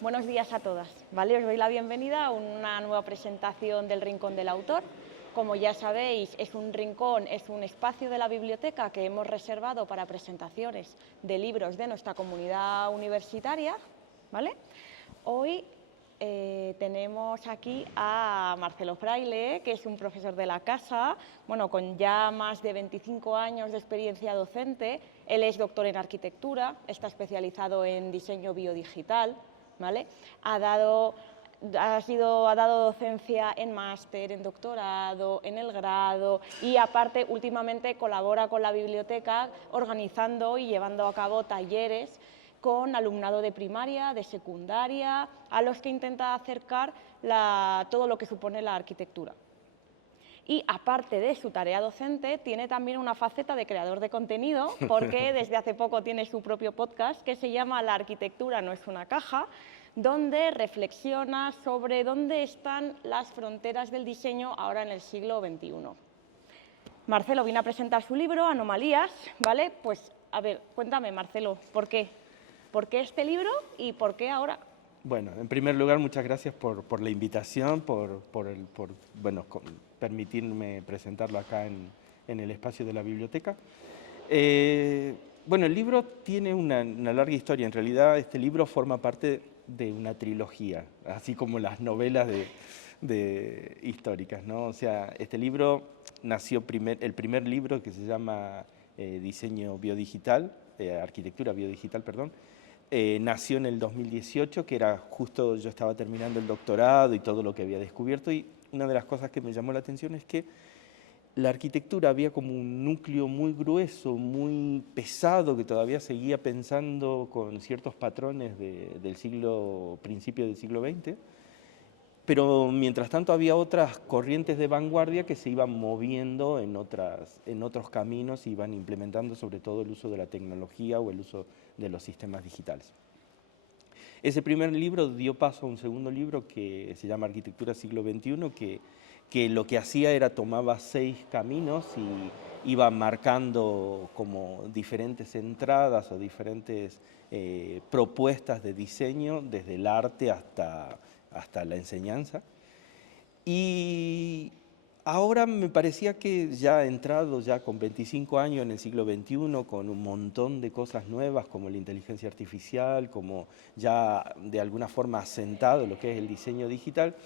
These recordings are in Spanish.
Buenos días a todas. ¿Vale? Os doy la bienvenida a una nueva presentación del Rincón del Autor. Como ya sabéis, es un rincón, es un espacio de la biblioteca que hemos reservado para presentaciones de libros de nuestra comunidad universitaria. ¿Vale? Hoy tenemos aquí a Marcelo Fraile, que es un profesor de la casa, bueno, con ya más de 25 años de experiencia docente. Él es doctor en arquitectura, está especializado en diseño biodigital, ¿vale? Ha dado docencia en máster, en doctorado, en el grado y aparte últimamente colabora con la biblioteca organizando y llevando a cabo talleres con alumnado de primaria, de secundaria, a los que intenta acercar todo lo que supone la arquitectura. Y aparte de su tarea docente, tiene también una faceta de creador de contenido, porque desde hace poco tiene su propio podcast que se llama La arquitectura no es una caja, donde reflexiona sobre dónde están las fronteras del diseño ahora en el siglo XXI. Marcelo viene a presentar su libro, Anomalías, ¿vale? Pues, a ver, cuéntame, Marcelo, ¿por qué? ¿Por qué este libro y por qué ahora? Bueno, en primer lugar, muchas gracias por la invitación, permitirme presentarlo acá en el espacio de la biblioteca. Bueno, el libro tiene una larga historia. En realidad, este libro forma parte de una trilogía, así como las novelas históricas, ¿no? O sea, este libro nació el primer libro que se llama Diseño Biodigital, Arquitectura Biodigital, perdón. Nació en el 2018, que era justo, yo estaba terminando el doctorado y todo lo que había descubierto, y una de las cosas que me llamó la atención es que la arquitectura había como un núcleo muy grueso, muy pesado, que todavía seguía pensando con ciertos patrones principio del siglo XX, pero mientras tanto había otras corrientes de vanguardia que se iban moviendo en otros caminos y iban implementando sobre todo el uso de la tecnología o el uso de los sistemas digitales. Ese primer libro dio paso a un segundo libro que se llama Arquitectura Siglo XXI, que lo que hacía era tomaba 6 caminos y iba marcando como diferentes entradas o diferentes propuestas de diseño, desde el arte hasta la enseñanza. Y ahora me parecía que ya entrado ya con 25 años en el siglo XXI, con un montón de cosas nuevas como la inteligencia artificial, como ya de alguna forma asentado lo que es el diseño digital,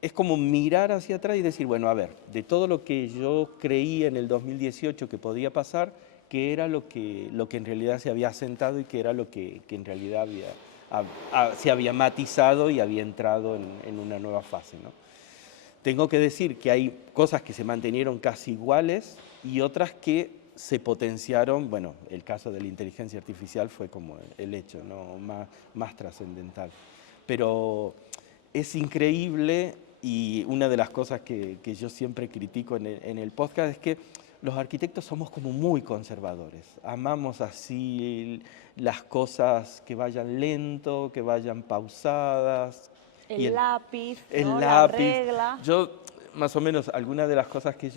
es como mirar hacia atrás y decir, bueno, a ver, de todo lo que yo creí en el 2018 que podía pasar, qué era lo que en realidad se había asentado y qué era lo que en realidad se había matizado y había entrado en una nueva fase, ¿no? Tengo que decir que hay cosas que se mantenieron casi iguales y otras que se potenciaron. Bueno, el caso de la inteligencia artificial fue como el hecho, ¿no? más trascendental. Pero es increíble, y una de las cosas que yo siempre critico en el podcast es que los arquitectos somos como muy conservadores. Amamos así las cosas que vayan lento, que vayan pausadas. El lápiz, El ¿no? La lápiz. regla. Yo, más o menos, algunas de las cosas que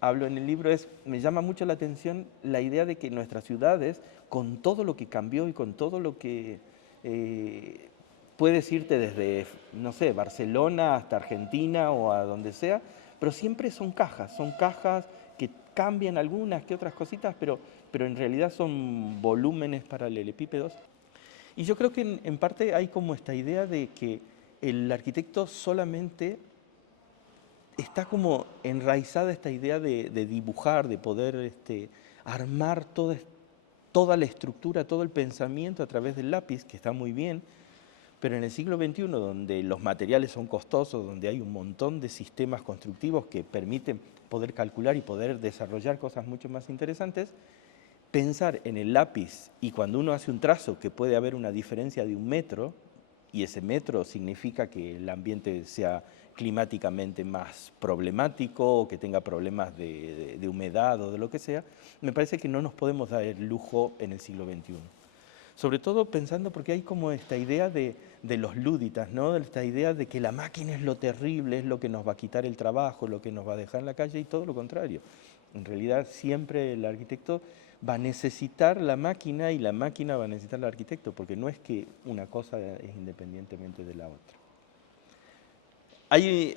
hablo en el libro me llama mucho la atención la idea de que nuestras ciudades, con todo lo que cambió y con todo lo que puedes irte desde, no sé, Barcelona hasta Argentina o a donde sea, pero siempre son cajas que cambian algunas que otras cositas, pero en realidad son volúmenes paralelepípedos. Y yo creo que en parte hay como esta idea de que el arquitecto solamente está como enraizada esta idea de dibujar, de poder armar toda la estructura, todo el pensamiento a través del lápiz, que está muy bien, pero en el siglo XXI, donde los materiales son costosos, donde hay un montón de sistemas constructivos que permiten poder calcular y poder desarrollar cosas mucho más interesantes, pensar en el lápiz, y cuando uno hace un trazo que puede haber una diferencia de 1 metro, y ese metro significa que el ambiente sea climáticamente más problemático o que tenga problemas de humedad o de lo que sea, me parece que no nos podemos dar el lujo en el siglo XXI. Sobre todo pensando porque hay como esta idea de los lúditas, ¿no? Esta idea de que la máquina es lo terrible, es lo que nos va a quitar el trabajo, lo que nos va a dejar en la calle, y todo lo contrario. En realidad siempre el arquitecto va a necesitar la máquina y la máquina va a necesitar al arquitecto, porque no es que una cosa es independientemente de la otra.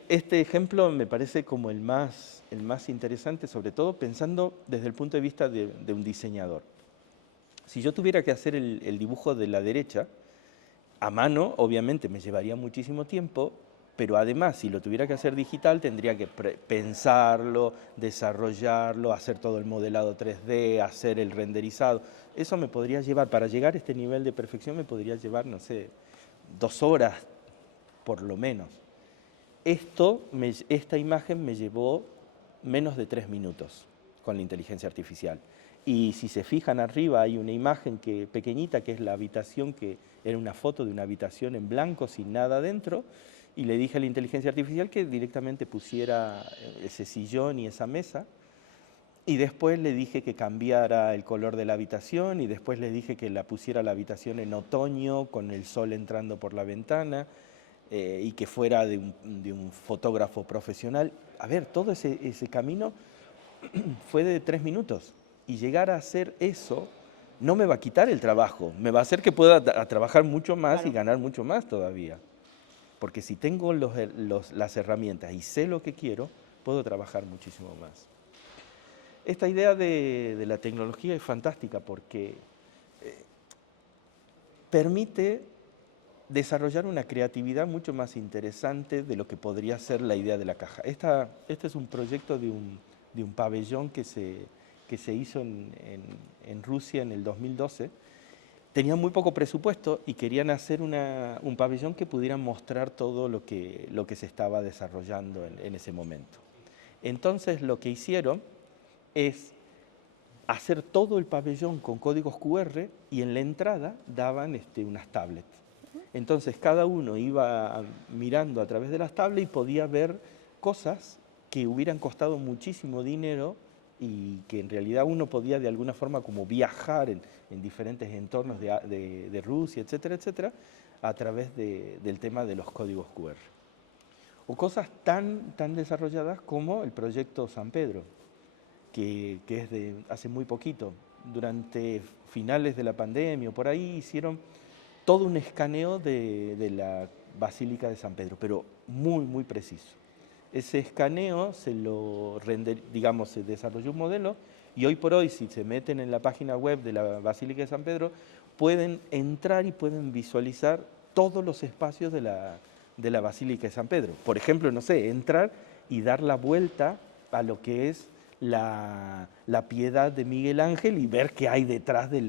Este ejemplo me parece como el más interesante, sobre todo pensando desde el punto de vista de un diseñador. Si yo tuviera que hacer el dibujo de la derecha, a mano, obviamente me llevaría muchísimo tiempo, pero además, si lo tuviera que hacer digital, tendría que pensarlo, desarrollarlo, hacer todo el modelado 3D, hacer el renderizado. Eso me podría llevar, para llegar a este nivel de perfección, me podría llevar, no sé, 2 horas por lo menos. Esta imagen me llevó menos de 3 minutos con la inteligencia artificial. Y si se fijan arriba hay una imagen pequeñita que es la habitación, que era una foto de una habitación en blanco sin nada dentro, y le dije a la inteligencia artificial que directamente pusiera ese sillón y esa mesa, y después le dije que cambiara el color de la habitación, y después le dije que la pusiera la habitación en otoño con el sol entrando por la ventana, y que fuera de un fotógrafo profesional. A ver, todo ese camino fue de 3 minutos. Y llegar a hacer eso no me va a quitar el trabajo, me va a hacer que pueda trabajar mucho más, claro, y ganar mucho más todavía. Porque si tengo las herramientas y sé lo que quiero, puedo trabajar muchísimo más. Esta idea de la tecnología es fantástica porque permite desarrollar una creatividad mucho más interesante de lo que podría ser la idea de la caja. Este es un proyecto de un pabellón que se hizo en Rusia en el 2012. Tenían muy poco presupuesto y querían hacer un pabellón que pudiera mostrar todo lo que se estaba desarrollando en ese momento. Entonces lo que hicieron es hacer todo el pabellón con códigos QR y en la entrada daban unas tablets. Entonces cada uno iba mirando a través de las tablets y podía ver cosas que hubieran costado muchísimo dinero y que en realidad uno podía de alguna forma como viajar en diferentes entornos de Rusia, etcétera, etcétera, a través del tema de los códigos QR. O cosas tan desarrolladas como el proyecto San Pedro, que es de hace muy poquito. Durante finales de la pandemia o por ahí hicieron todo un escaneo de la Basílica de San Pedro, pero muy preciso. Ese escaneo se desarrolló un modelo y hoy por hoy, si se meten en la página web de la Basílica de San Pedro, pueden entrar y pueden visualizar todos los espacios de la Basílica de San Pedro. Por ejemplo, no sé, entrar y dar la vuelta a lo que es la Piedad de Miguel Ángel y ver qué hay detrás de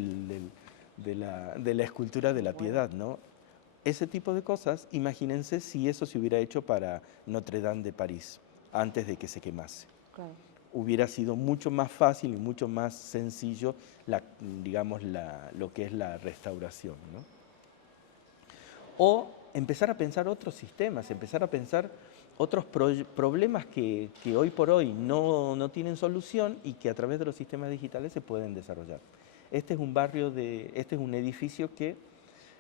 la escultura de la Piedad, ¿no? Ese tipo de cosas, imagínense si eso se hubiera hecho para Notre Dame de París, antes de que se quemase. Claro. Hubiera sido mucho más fácil y mucho más sencillo, lo que es la restauración, ¿no? O empezar a pensar otros sistemas, empezar a pensar otros problemas que hoy por hoy no tienen solución y que a través de los sistemas digitales se pueden desarrollar. Este es un edificio que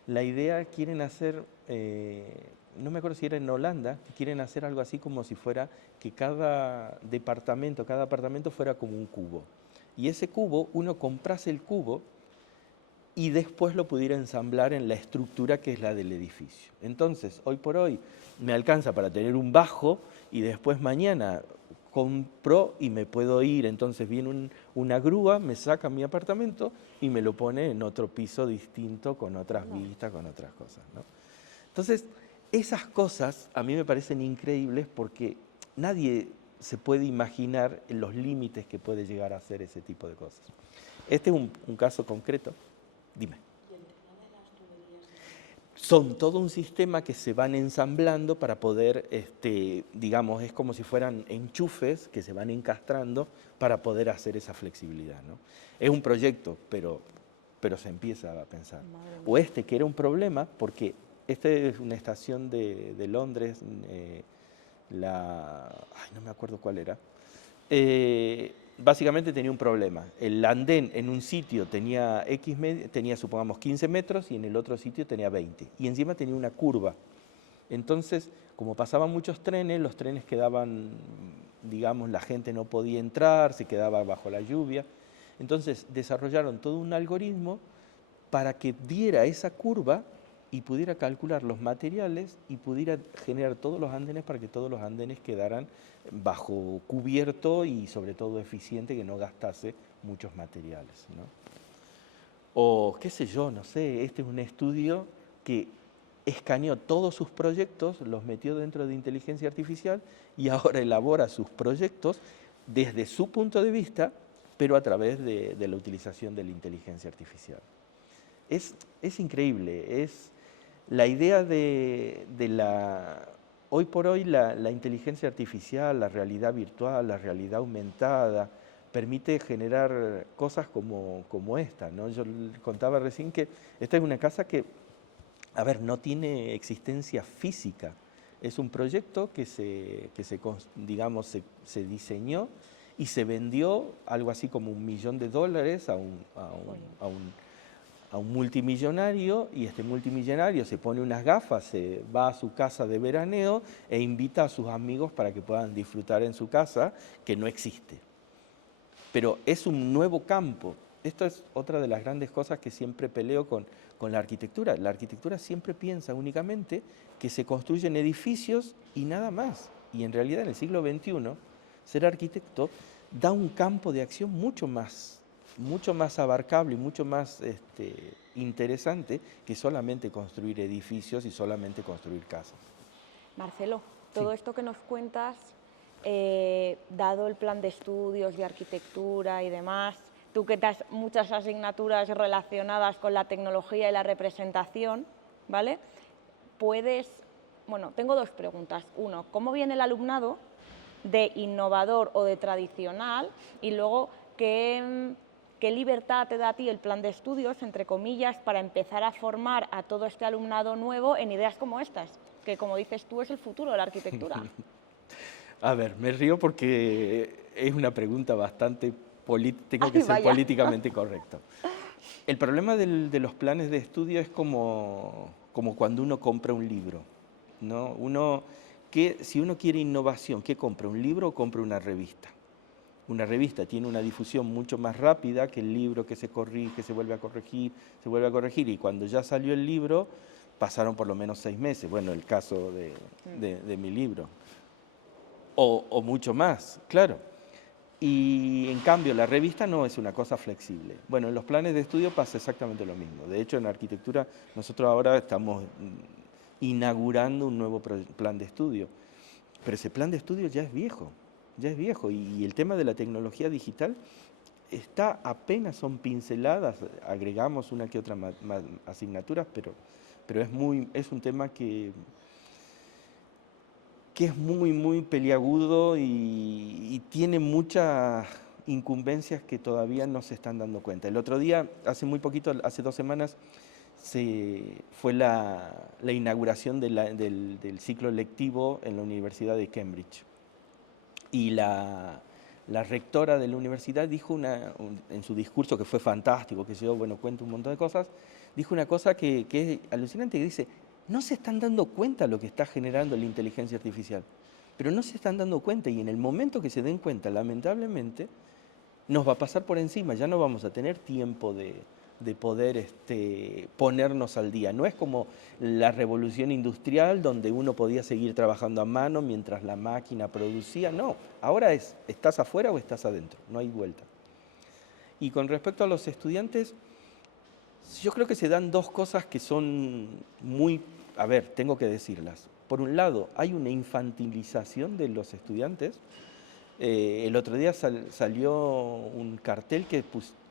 la idea quieren hacer, no me acuerdo si era en Holanda, quieren hacer algo así como si fuera que cada apartamento fuera como un cubo. Y ese cubo, uno comprase el cubo y después lo pudiera ensamblar en la estructura que es la del edificio. Entonces, hoy por hoy me alcanza para tener un bajo y después mañana compro y me puedo ir, entonces viene una grúa, me saca mi apartamento y me lo pone en otro piso distinto, con otras vistas, con otras cosas, ¿no? Entonces, esas cosas a mí me parecen increíbles porque nadie se puede imaginar los límites que puede llegar a hacer ese tipo de cosas. Este es un caso concreto. Dime. Son todo un sistema que se van ensamblando para poder, digamos, es como si fueran enchufes que se van encastrando para poder hacer esa flexibilidad, ¿no? Es un proyecto, pero se empieza a pensar. O que era un problema, porque es una estación de Londres, no me acuerdo cuál era. Básicamente tenía un problema. El andén en un sitio tenía supongamos 15 metros y en el otro sitio tenía 20. Y encima tenía una curva. Entonces, como pasaban muchos trenes, los trenes quedaban, digamos, la gente no podía entrar, se quedaba bajo la lluvia. Entonces desarrollaron todo un algoritmo para que diera esa curva y pudiera calcular los materiales y pudiera generar todos los andenes para que todos los andenes quedaran bajo cubierto y sobre todo eficiente, que no gastase muchos materiales, ¿no? O qué sé yo, no sé, este es un estudio que escaneó todos sus proyectos, los metió dentro de inteligencia artificial y ahora elabora sus proyectos desde su punto de vista, pero a través de la utilización de la inteligencia artificial. Es increíble, es la idea hoy por hoy la inteligencia artificial, la realidad virtual, la realidad aumentada, permite generar cosas como esta, ¿no? Yo contaba recién que esta es una casa que, a ver, no tiene existencia física. Es un proyecto que digamos, se diseñó y se vendió algo así como $1 millón a un multimillonario, y este multimillonario se pone unas gafas, se va a su casa de veraneo e invita a sus amigos para que puedan disfrutar en su casa, que no existe. Pero es un nuevo campo. Esto es otra de las grandes cosas que siempre peleo con la arquitectura. La arquitectura siempre piensa únicamente que se construyen edificios y nada más. Y en realidad en el siglo XXI, ser arquitecto da un campo de acción mucho más abarcable y mucho más interesante que solamente construir edificios y solamente construir casas. Marcelo, todo esto que nos cuentas, dado el plan de estudios de arquitectura y demás, tú que das muchas asignaturas relacionadas con la tecnología y la representación, ¿vale? Bueno, tengo dos preguntas. Uno, ¿cómo viene el alumnado de innovador o de tradicional? Y luego, ¿qué libertad te da a ti el plan de estudios, entre comillas, para empezar a formar a todo este alumnado nuevo en ideas como estas, que, como dices tú, es el futuro de la arquitectura? A ver, me río porque es una pregunta bastante tengo que ser políticamente correcto. El problema de los planes de estudio es como cuando uno compra un libro, ¿no? Si uno quiere innovación, ¿qué compra? ¿Un libro o compra una revista? Una revista tiene una difusión mucho más rápida que el libro, que se corrige, se vuelve a corregir, y cuando ya salió el libro pasaron por lo menos 6 meses, bueno, el caso de mi libro, o mucho más, claro. Y en cambio la revista no es una cosa flexible. Bueno, en los planes de estudio pasa exactamente lo mismo. De hecho, en arquitectura nosotros ahora estamos inaugurando un nuevo plan de estudio, pero ese plan de estudio ya es viejo, y el tema de la tecnología digital apenas son pinceladas, agregamos una que otra asignaturas, pero es un tema que es muy peliagudo y tiene muchas incumbencias que todavía no se están dando cuenta. El otro día, hace muy poquito, hace 2 semanas, fue la inauguración del ciclo lectivo en la Universidad de Cambridge. Y la rectora de la universidad dijo en su discurso, que fue fantástico, que yo, bueno, cuento un montón de cosas, dijo una cosa que es alucinante, que dice: no se están dando cuenta lo que está generando la inteligencia artificial, pero no se están dando cuenta, y en el momento que se den cuenta, lamentablemente, nos va a pasar por encima, ya no vamos a tener tiempo de poder ponernos al día. No es como la revolución industrial, donde uno podía seguir trabajando a mano mientras la máquina producía. No, ahora ¿estás afuera o estás adentro? No hay vuelta. Y con respecto a los estudiantes, yo creo que se dan 2 cosas que son a ver, tengo que decirlas. Por un lado, hay una infantilización de los estudiantes. El otro día salió un cartel que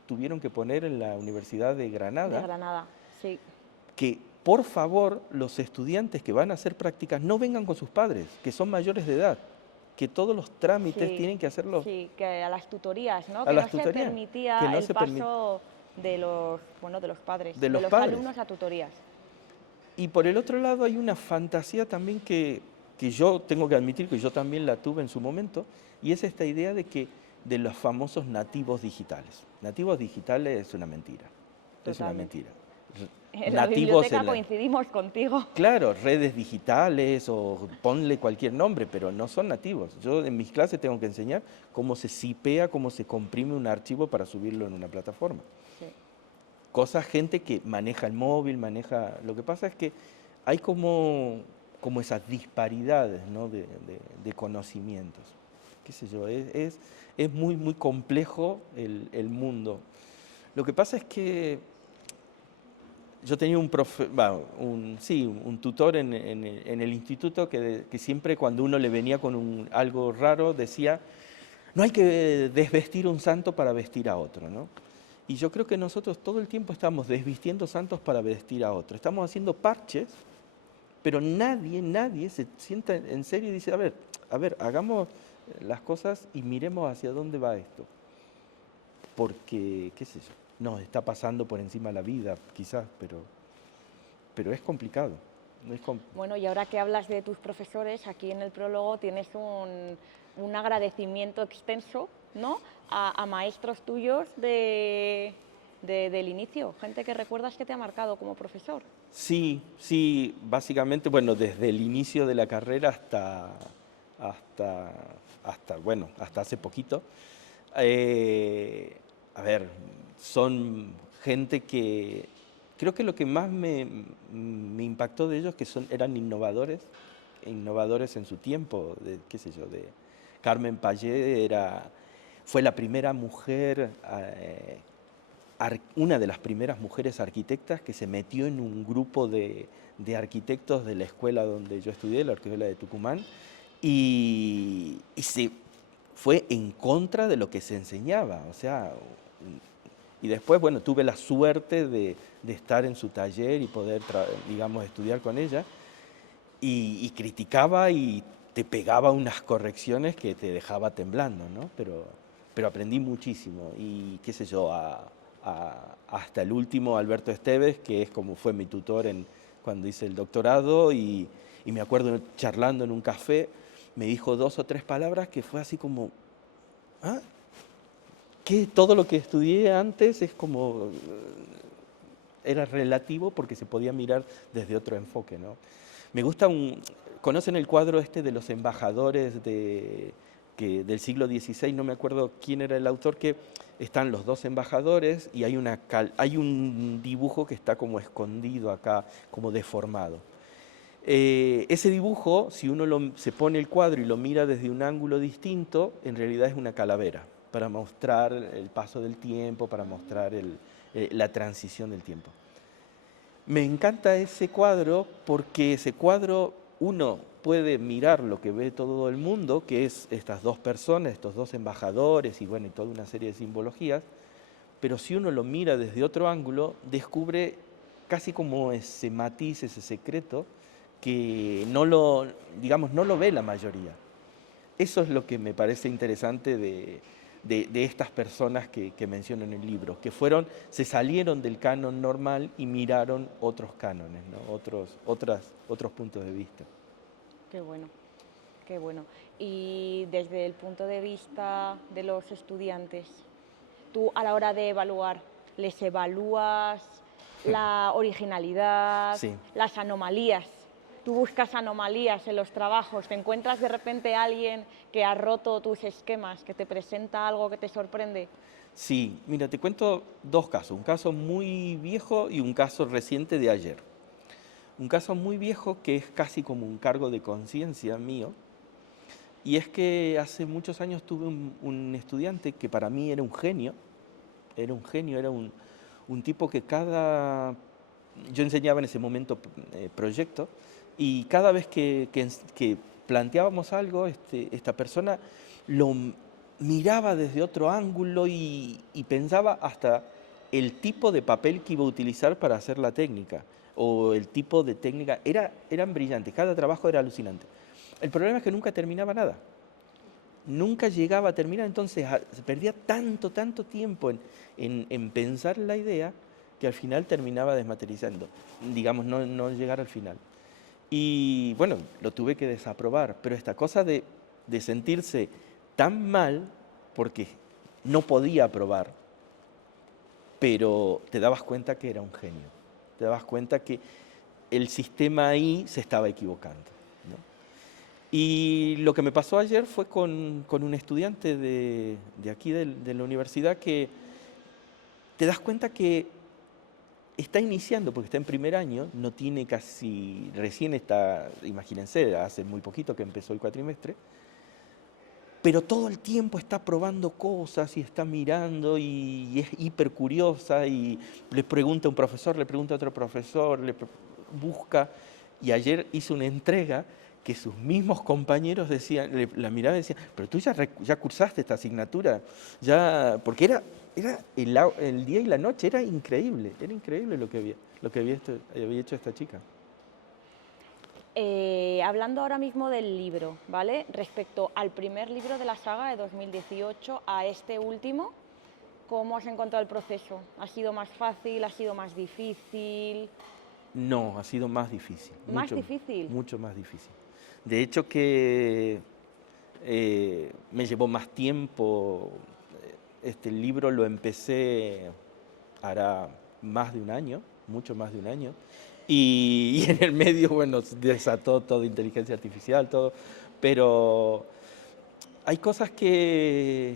tuvieron que poner en la Universidad de Granada. De Granada, sí. Que, por favor, los estudiantes que van a hacer prácticas no vengan con sus padres, que son mayores de edad, que todos los trámites tienen que hacerlos. Sí, que a las tutorías, ¿no? Que no se permitía el paso de los padres, de los alumnos a tutorías. Y por el otro lado hay una fantasía también que yo tengo que admitir que yo también la tuve en su momento, y es esta idea de los famosos nativos digitales. Nativos digitales es una mentira. Totalmente. Es una mentira. En la nativos biblioteca coincidimos contigo. Claro, redes digitales o ponle cualquier nombre, pero no son nativos. Yo en mis clases tengo que enseñar cómo se zipea, cómo se comprime un archivo para subirlo en una plataforma. Sí. Gente que maneja el móvil, maneja... Lo que pasa es que hay como esas disparidades, ¿no? de conocimientos. Qué sé yo, es muy, muy complejo el mundo. Lo que pasa es que yo tenía un tutor en el instituto que siempre cuando uno le venía con algo raro decía, no hay que desvestir un santo para vestir a otro, ¿no? Y yo creo que nosotros todo el tiempo estamos desvistiendo santos para vestir a otro. Estamos haciendo parches, pero nadie se sienta en serio y dice, a ver, hagamos las cosas y miremos hacia dónde va esto. Porque, qué sé yo, nos está pasando por encima la vida, quizás, pero es complicado. Bueno, y ahora que hablas de tus profesores, aquí en el prólogo tienes un agradecimiento extenso, ¿no? a maestros tuyos del inicio, gente que recuerdas que te ha marcado como profesor. Sí, básicamente, bueno, desde el inicio de la carrera hasta hace poquito. A ver, son gente que creo que lo que más me impactó de ellos que eran innovadores en su tiempo, qué sé yo, de Carmen Payé fue la primera mujer, una de las primeras mujeres arquitectas que se metió en un grupo de arquitectos de la escuela donde yo estudié, la Escuela de Tucumán, y se fue en contra de lo que se enseñaba, o sea, y después, bueno, tuve la suerte de estar en su taller y poder, digamos, estudiar con ella, y criticaba y te pegaba unas correcciones que te dejaba temblando, ¿no? Pero aprendí muchísimo, y qué sé yo, hasta el último Alberto Esteves, que es como fue mi tutor cuando hice el doctorado, y me acuerdo charlando en un café, me dijo 2 o 3 palabras que fue así como, ¿ah? Que todo lo que estudié antes es como, era relativo porque se podía mirar desde otro enfoque, ¿no? Me gusta ¿conocen el cuadro este de los embajadores del siglo XVI? No me acuerdo quién era el autor, que están los 2 embajadores y hay un dibujo que está como escondido acá, como deformado. Ese dibujo, si uno se pone el cuadro y lo mira desde un ángulo distinto, en realidad es una calavera, para mostrar el paso del tiempo, para mostrar la transición del tiempo. Me encanta ese cuadro porque ese cuadro uno puede mirar lo que ve todo el mundo, que es estas 2 personas, estos 2 embajadores y bueno, y toda una serie de simbologías, pero si uno lo mira desde otro ángulo, descubre casi como ese matiz, ese secreto, que no lo ve la mayoría. Eso es lo que me parece interesante de estas personas que menciono en el libro, que se salieron del canon normal y miraron otros cánones, ¿no? otros puntos de vista. Qué bueno, qué bueno. Y desde el punto de vista de los estudiantes, tú a la hora de evaluar, ¿les evalúas la originalidad, Sí. las anomalías? Tú buscas anomalías en los trabajos, te encuentras de repente a alguien que ha roto tus esquemas, que te presenta algo que te sorprende. Sí, mira, te cuento 2 casos, un caso muy viejo y un caso reciente de ayer. Un caso muy viejo que es casi como un cargo de conciencia mío, y es que hace muchos años tuve un estudiante que para mí era un genio, era un tipo que yo enseñaba en ese momento proyecto, y cada vez que planteábamos algo, esta persona lo miraba desde otro ángulo y pensaba hasta el tipo de papel que iba a utilizar para hacer la técnica, o el tipo de técnica, eran brillantes, cada trabajo era alucinante. El problema es que nunca terminaba nada. Nunca llegaba a terminar, entonces se perdía tanto tiempo en pensar la idea que al final terminaba desmaterializando, digamos, no llegar al final. Y bueno, lo tuve que desaprobar, pero esta cosa de sentirse tan mal porque no podía aprobar, pero te dabas cuenta que era un genio. te dabas cuenta que el sistema ahí se estaba equivocando, ¿no? Y lo que me pasó ayer fue con un estudiante de aquí de la universidad que te das cuenta que está iniciando, porque está en primer año, no tiene casi, recién está, imagínense, hace muy poquito que empezó el cuatrimestre, pero todo el tiempo está probando cosas y está mirando y es hiper curiosa y le pregunta a un profesor, le pregunta a otro profesor, busca. Y ayer hizo una entrega que sus mismos compañeros decían, la miraban y decían, pero tú ya cursaste esta asignatura, ya, porque era el día y la noche, era increíble lo que había hecho esta chica. Hablando ahora mismo del libro, ¿vale? Respecto al primer libro de la saga de 2018 a este último, ¿cómo has encontrado el proceso? ¿Ha sido más fácil? ¿Ha sido más difícil? No, ha sido más difícil. ¿Más difícil? Mucho más difícil. De hecho que me llevó más tiempo. Este libro lo empecé hará más de un año, mucho más de un año. Y en el medio, bueno, desató todo inteligencia artificial, todo. Pero hay cosas que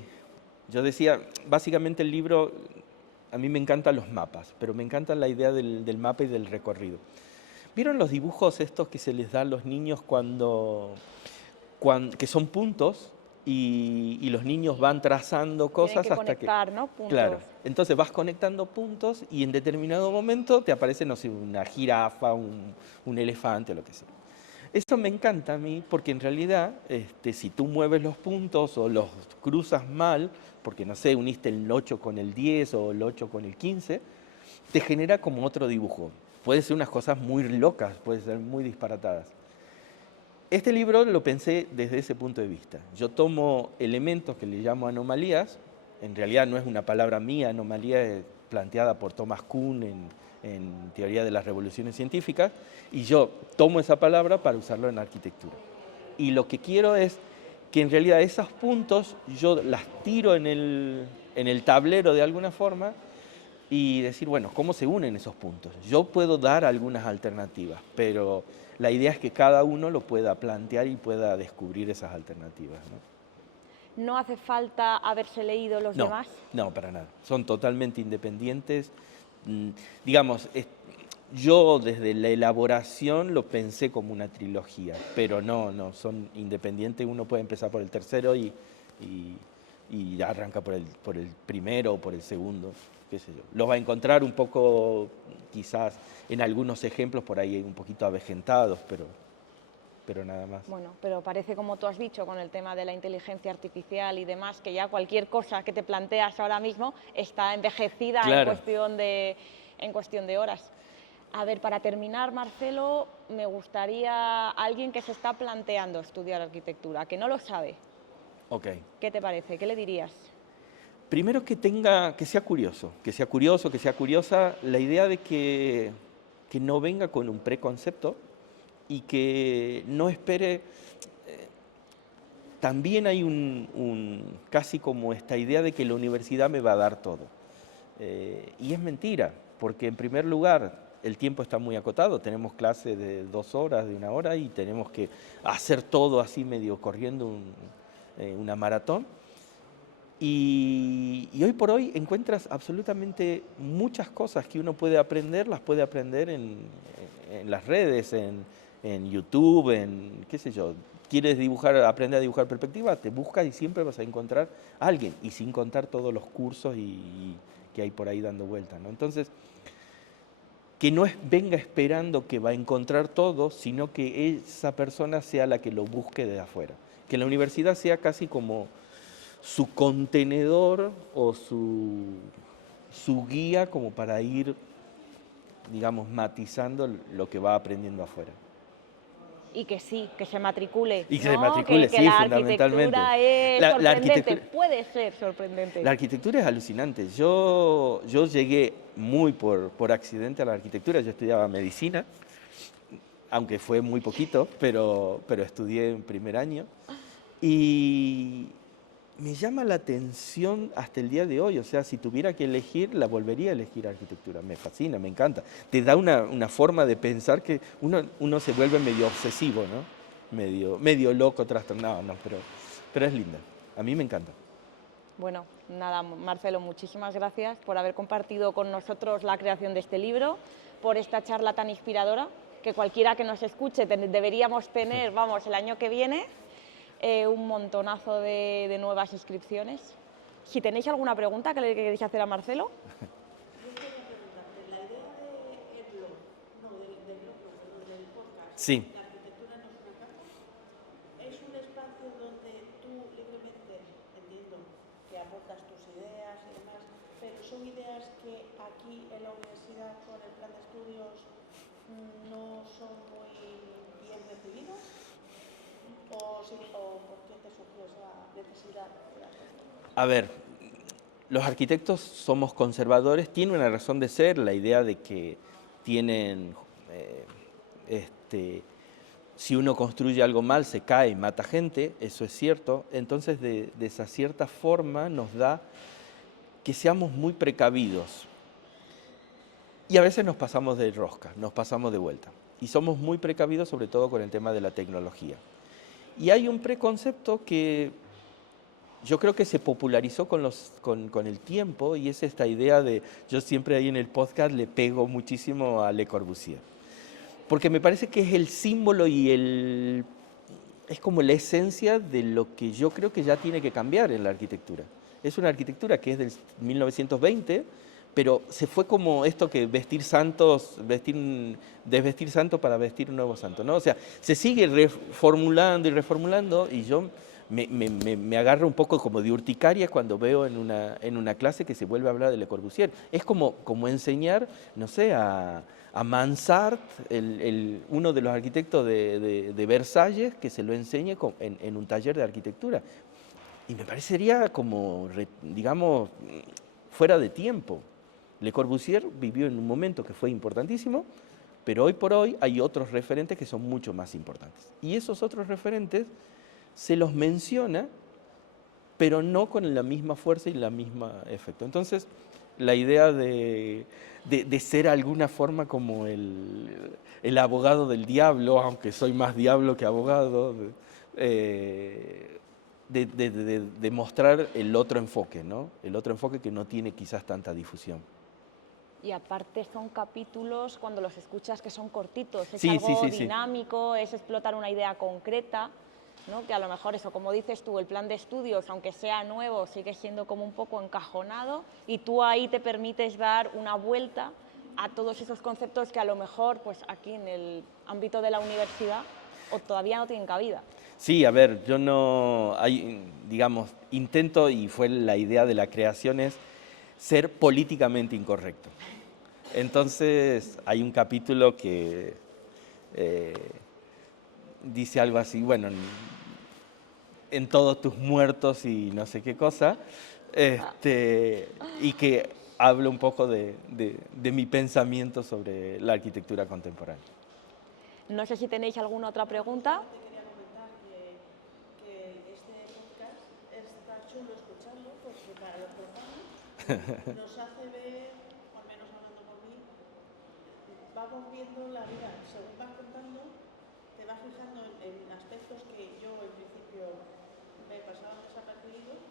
yo decía, básicamente el libro, a mí me encantan los mapas, pero me encanta la idea del mapa y del recorrido. ¿Vieron los dibujos estos que se les da a los niños que son puntos y los niños van trazando cosas Tienen que conectar, ¿no? Puntos. Claro, entonces vas conectando puntos y en determinado momento te aparece, no sé, una jirafa, un elefante o lo que sea. Eso me encanta a mí porque en realidad si tú mueves los puntos o los cruzas mal, porque no sé, uniste el 8 con el 10 o el 8 con el 15, te genera como otro dibujo. Puede ser unas cosas muy locas, puede ser muy disparatadas. Este libro lo pensé desde ese punto de vista. Yo tomo elementos que le llamo anomalías, en realidad no es una palabra mía, anomalía es planteada por Thomas Kuhn en Teoría de las Revoluciones Científicas, y yo tomo esa palabra para usarlo en arquitectura. Y lo que quiero es que en realidad esos puntos yo las tiro en el tablero de alguna forma y decir, bueno, ¿cómo se unen esos puntos? Yo puedo dar algunas alternativas, pero la idea es que cada uno lo pueda plantear y pueda descubrir esas alternativas, ¿no? ¿No hace falta haberse leído los demás? No, para nada. Son totalmente independientes. Digamos, yo desde la elaboración lo pensé como una trilogía, pero no, son independientes. Uno puede empezar por el tercero y ya arranca por el primero o por el segundo, qué sé yo. Los va a encontrar un poco, quizás, en algunos ejemplos por ahí un poquito avejentados, pero nada más. Bueno, pero parece, como tú has dicho, con el tema de la inteligencia artificial y demás, que ya cualquier cosa que te planteas ahora mismo está envejecida, claro, en cuestión de horas. A ver, para terminar, Marcelo, me gustaría alguien que se está planteando estudiar arquitectura, que no lo sabe. Okay. ¿Qué te parece? ¿Qué le dirías? Primero que sea curioso, que sea curiosa, la idea de que no venga con un preconcepto y que no espere. También hay casi como esta idea de que la universidad me va a dar todo. Y es mentira, porque en primer lugar el tiempo está muy acotado, tenemos clases de 2 horas, de 1 hora y tenemos que hacer todo así medio corriendo una maratón. Y hoy por hoy encuentras absolutamente muchas cosas que uno puede aprender, las puede aprender en las redes, en YouTube, en qué sé yo. ¿Quieres aprender a dibujar perspectiva? Te buscas y siempre vas a encontrar a alguien, y sin contar todos los cursos que hay por ahí dando vueltas, ¿no? Entonces, que no venga esperando que va a encontrar todo, sino que esa persona sea la que lo busque de afuera. Que la universidad sea casi como su contenedor o su guía como para ir, digamos, matizando lo que va aprendiendo afuera. Y que sí, que se matricule. Y que ¿no? se matricule, que sí, la fundamentalmente. arquitectura es La sorprendente, arquitectura, puede ser sorprendente. la arquitectura es alucinante. Yo llegué muy por accidente a la arquitectura. Yo estudiaba medicina, aunque fue muy poquito, pero estudié en primer año. Y me llama la atención hasta el día de hoy. O sea, si tuviera que elegir, la volvería a elegir arquitectura. Me fascina, me encanta. Te da una forma de pensar que uno se vuelve medio obsesivo, ¿no? Medio loco, trastornado, no, pero es linda. A mí me encanta. Bueno, nada, Marcelo, muchísimas gracias por haber compartido con nosotros la creación de este libro, por esta charla tan inspiradora, que cualquiera que nos escuche deberíamos tener, vamos, el año que viene, un montonazo de nuevas inscripciones. Si tenéis alguna pregunta que le queréis hacer a Marcelo. Sí. Son ideas que aquí en la universidad con el plan de estudios no son muy bien recibidas, o por qué te surgió esa necesidad de hacerlo. A ver, los arquitectos somos conservadores, tiene una razón de ser, la idea de que tienen, si uno construye algo mal se cae y mata gente, eso es cierto, entonces de esa cierta forma nos da que seamos muy precavidos. Y a veces nos pasamos de rosca, nos pasamos de vuelta. Y somos muy precavidos sobre todo con el tema de la tecnología. Y hay un preconcepto que yo creo que se popularizó con el tiempo y es esta idea de, yo siempre ahí en el podcast le pego muchísimo a Le Corbusier. Porque me parece que es el símbolo y es como la esencia de lo que yo creo que ya tiene que cambiar en la arquitectura. Es una arquitectura que es del 1920, pero se fue como esto que desvestir santo para vestir un nuevo santo, ¿no? O sea, se sigue reformulando y reformulando y yo me agarro un poco como de urticaria cuando veo en una clase que se vuelve a hablar de Le Corbusier. Es como enseñar, no sé, a Mansart, uno de los arquitectos de Versalles, que se lo enseñe en un taller de arquitectura. Y me parecería como, digamos, fuera de tiempo. Le Corbusier vivió en un momento que fue importantísimo, pero hoy por hoy hay otros referentes que son mucho más importantes. Y esos otros referentes se los menciona, pero no con la misma fuerza y la misma efecto. Entonces, la idea de ser de alguna forma como el abogado del diablo, aunque soy más diablo que abogado, de mostrar el otro enfoque, ¿no? El otro enfoque que no tiene quizás tanta difusión. Y aparte son capítulos, cuando los escuchas, que son cortitos, es Sí, algo sí, sí, dinámico, es explotar una idea concreta, ¿no? Que a lo mejor eso, como dices tú, el plan de estudios, aunque sea nuevo, sigue siendo como un poco encajonado y tú ahí te permites dar una vuelta a todos esos conceptos que a lo mejor pues aquí en el ámbito de la universidad o todavía no tienen cabida. Sí, a ver, yo digamos, intento, y fue la idea de la creación, es ser políticamente incorrecto. Entonces, hay un capítulo que dice algo así, bueno, en todos tus muertos y no sé qué cosa, y que habla un poco de mi pensamiento sobre la arquitectura contemporánea. No sé si tenéis alguna otra pregunta. Te quería comentar que este podcast está chulo escucharlo porque para los profanos nos hace ver, al menos hablando por mí, vamos viendo la vida. Según vas contando, te vas fijando en aspectos que yo en principio me pasaban desapercibidos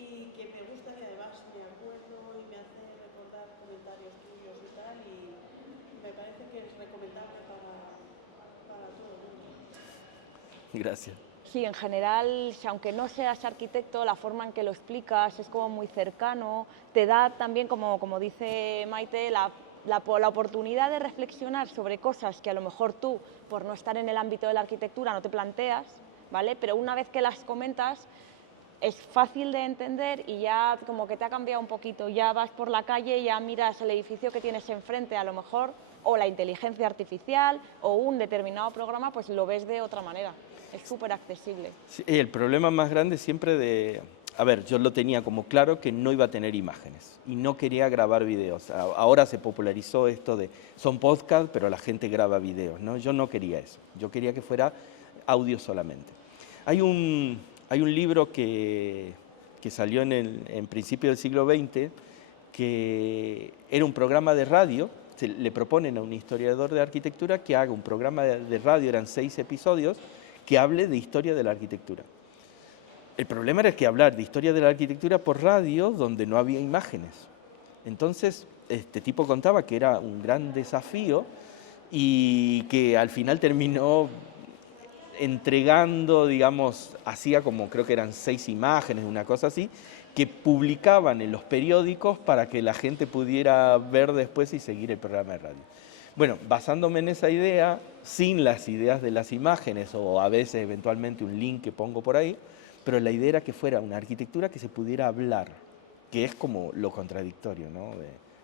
y que me gustan y además me acuerdo y me hace recordar comentarios tuyos y tal, y me parece que es recomendable para todo el mundo. Gracias. Sí, en general, aunque no seas arquitecto, la forma en que lo explicas es como muy cercano, te da también, como dice Maite, la oportunidad de reflexionar sobre cosas que a lo mejor tú, por no estar en el ámbito de la arquitectura, no te planteas, ¿vale? Pero una vez que las comentas, es fácil de entender y ya como que te ha cambiado un poquito. Ya vas por la calle, ya miras el edificio que tienes enfrente, a lo mejor, o la inteligencia artificial, o un determinado programa, pues lo ves de otra manera. Es súper accesible. Sí, el problema más grande siempre a ver, yo lo tenía como claro que no iba a tener imágenes y no quería grabar videos. Ahora se popularizó esto de, son podcast, pero la gente graba videos, ¿no? Yo no quería eso, yo quería que fuera audio solamente. Hay un libro que que salió en principio del siglo XX, que era un programa de radio. Le proponen a un historiador de arquitectura que haga un programa de radio, eran 6 episodios, que hable de historia de la arquitectura. El problema era que hablar de historia de la arquitectura por radio, donde no había imágenes. Entonces, este tipo contaba que era un gran desafío y que al final terminó entregando, digamos, hacía como, creo que eran 6 imágenes, una cosa así, que publicaban en los periódicos para que la gente pudiera ver después y seguir el programa de radio. Bueno, basándome en esa idea, sin las ideas de las imágenes o a veces eventualmente un link que pongo por ahí, pero la idea era que fuera una arquitectura que se pudiera hablar, que es como lo contradictorio, ¿no?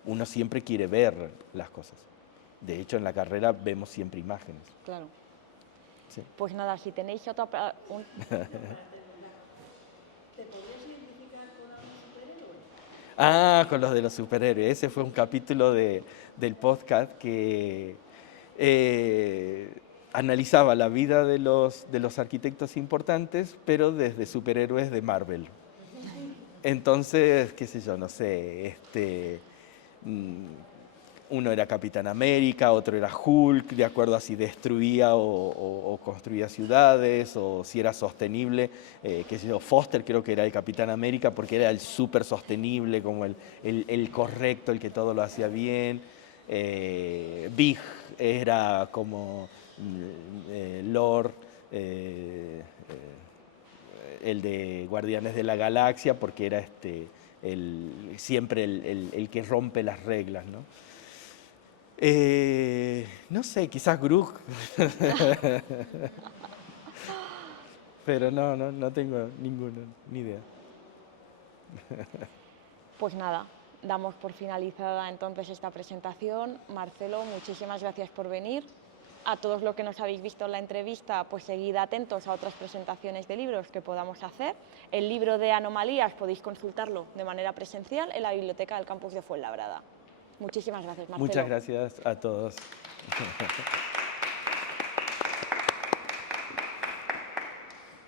Uno siempre quiere ver las cosas. De hecho, en la carrera vemos siempre imágenes. Claro. Sí. Pues nada, si tenéis otra... ¿Te podrías identificar con algún superhéroe? Ah, con los de los superhéroes. Ese fue un capítulo del podcast que analizaba la vida de los arquitectos importantes, pero desde superhéroes de Marvel. Entonces, qué sé yo, no sé, uno era Capitán América, otro era Hulk, de acuerdo a si destruía o construía ciudades, o si era sostenible, qué sé yo, Foster creo que era el Capitán América porque era el súper sostenible, como el correcto, el que todo lo hacía bien. Big era como Lord, el de Guardianes de la Galaxia, porque era siempre el que rompe las reglas, ¿no? No sé, quizás Grouch. Pero no tengo ni idea. Pues nada, damos por finalizada entonces esta presentación. Marcelo, muchísimas gracias por venir. A todos los que nos habéis visto en la entrevista, pues seguid atentos a otras presentaciones de libros que podamos hacer. El libro de Anomalías podéis consultarlo de manera presencial en la biblioteca del campus de Fuenlabrada. Muchísimas gracias, Marcelo. Muchas gracias a todos.